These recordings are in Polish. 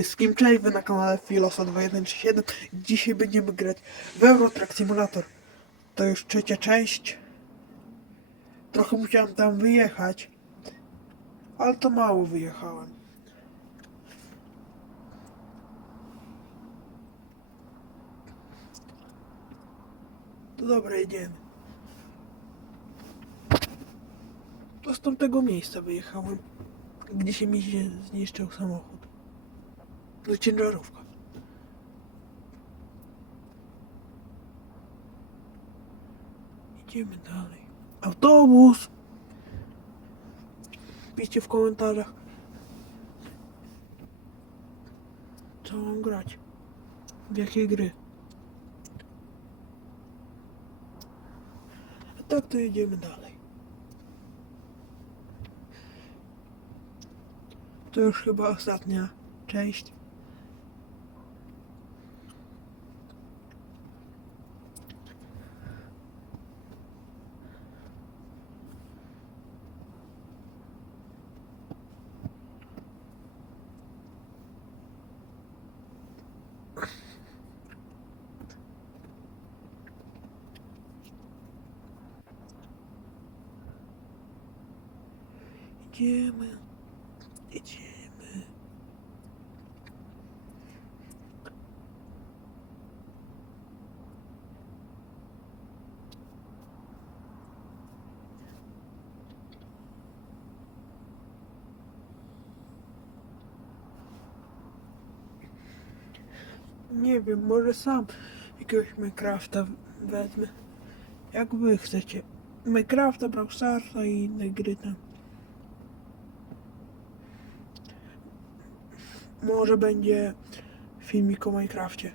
wszystkim, cześć, wy na kanale Filosa 2137 Dzisiaj będziemy grać w Euro Truck Simulator. To już trzecia część. Trochę musiałem tam wyjechać Ale to mało wyjechałem. To dobra, jedziemy To z tamtego miejsca wyjechałem gdzie się mi się zniszczył samochód. No ciężarówka. Idziemy dalej. Autobus! Piszcie w komentarzach. Co mam grać? W jakie gry? A tak to jedziemy dalej. To już chyba ostatnia część. Idziemy. Idziemy. Nie wiem, może sam jakiegoś Minecrafta wezmę. Jak wy chcecie. Minecrafta, Brawl Starsa i inne gry tam. Może będzie filmik o Minecrafcie.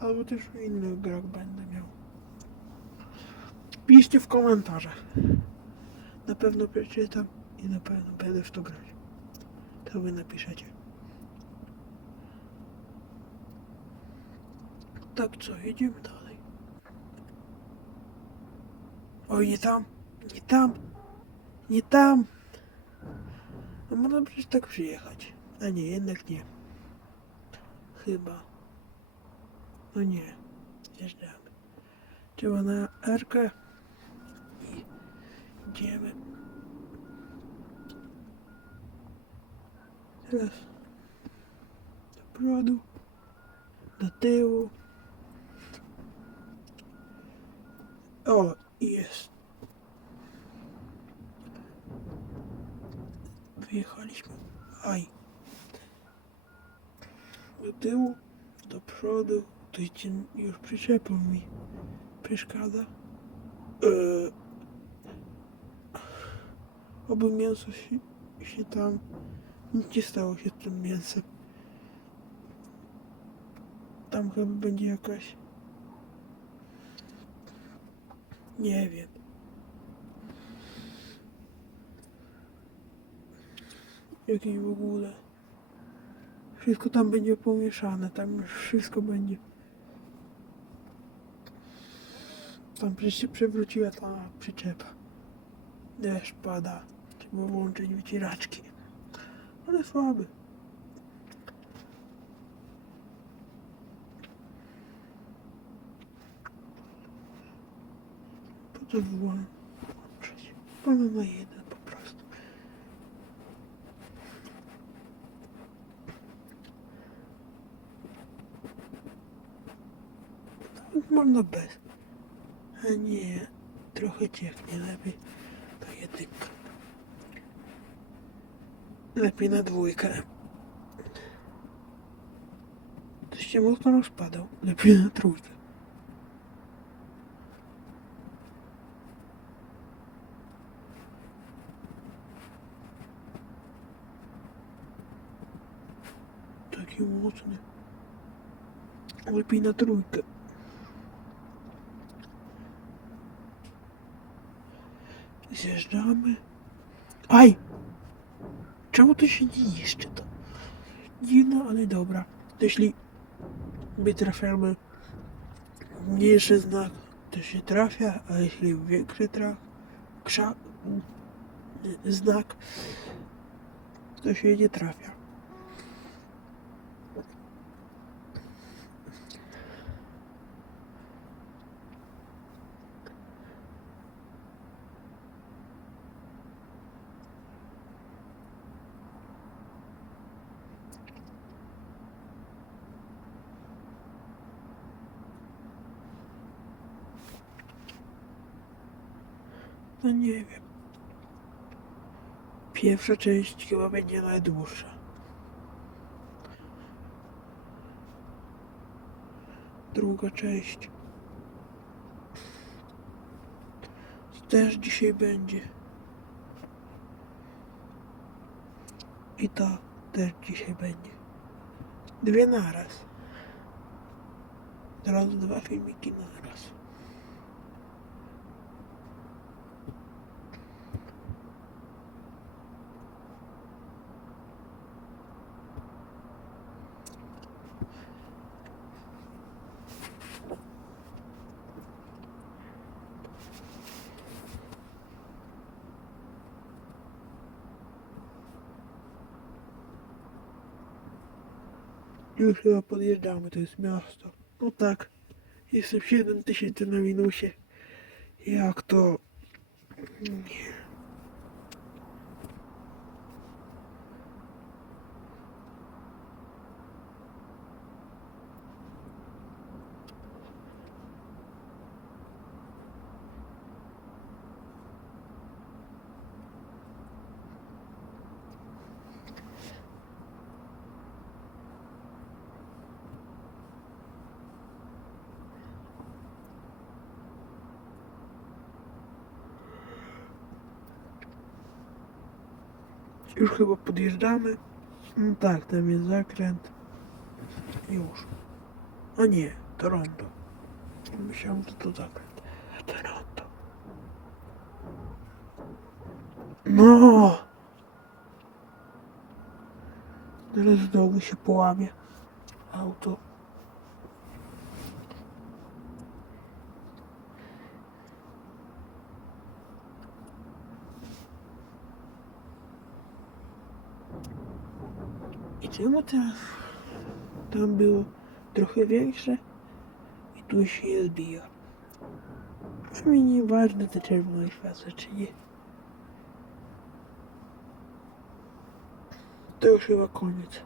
Albo też w innych grach będę miał. Piszcie w komentarzach. Na pewno przeczytam i na pewno będę w to grać. To wy napiszecie. Tak co, jedziemy dalej. Oj, nie tam, nie tam, nie tam. No można przecież tak przyjechać. A nie, jednak nie. Chyba. No nie. Zjeżdżamy. Trzeba na Rkę i idziemy. Teraz do przodu, do tyłu. O, jest. Wyjechaliśmy. Aj. Do tyłu, do przodu. To już przyczepą mi przeszkadza. Eee. Oby mięso się, się tam nic nie stało się z tym mięsem. Tam chyba będzie jakaś. Nie wiem. Jakieś w ogóle. Wszystko tam będzie pomieszane, tam już wszystko będzie. Tam przecież się przewróciła ta przyczepa. Deszcz pada. Trzeba włączyć wycieraczki. Ale słaby. Po co włączyć? Mamy na jeden po prostu. Nawet Można bez. A nie, trochę cieknie lepiej. To jedynka. Lepiej na dwójkę. To się mocno rozpadał. Lepiej na trójkę. Taki mocny. Lepiej na trójkę. Zjeżdżamy. Aj! Czemu to się nie niszczy to? Dziwno, ale dobra. Jeśli my trafiamy mniejszy znak, to się trafia, a jeśli większy traf, krza, znak, to się nie trafia. No nie wiem. Pierwsza część chyba będzie najdłuższa. Druga część. Też dzisiaj będzie. I ta też dzisiaj będzie. Dwie naraz. Teraz dwa filmiki naraz. Już chyba podjeżdżamy, to jest miasto. No tak, jestem 7000 na minusie. Jak to... Nie. Już chyba podjeżdżamy. No tak, tam jest zakręt. Już. A nie, to rondo. Myślałem, że to zakręt. To rondo. No! Teraz znowu się połamie auto. Czemu teraz tam było trochę większe i tu się je zbija? A mi nieważne te czerwone światło czy nie. To już chyba koniec.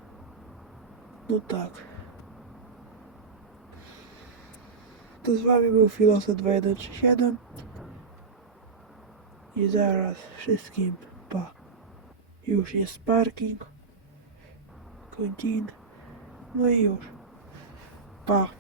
No tak. To z wami był Filosa 2137 i zaraz wszystkim pa. Już jest parking godzin. No i już. Pa.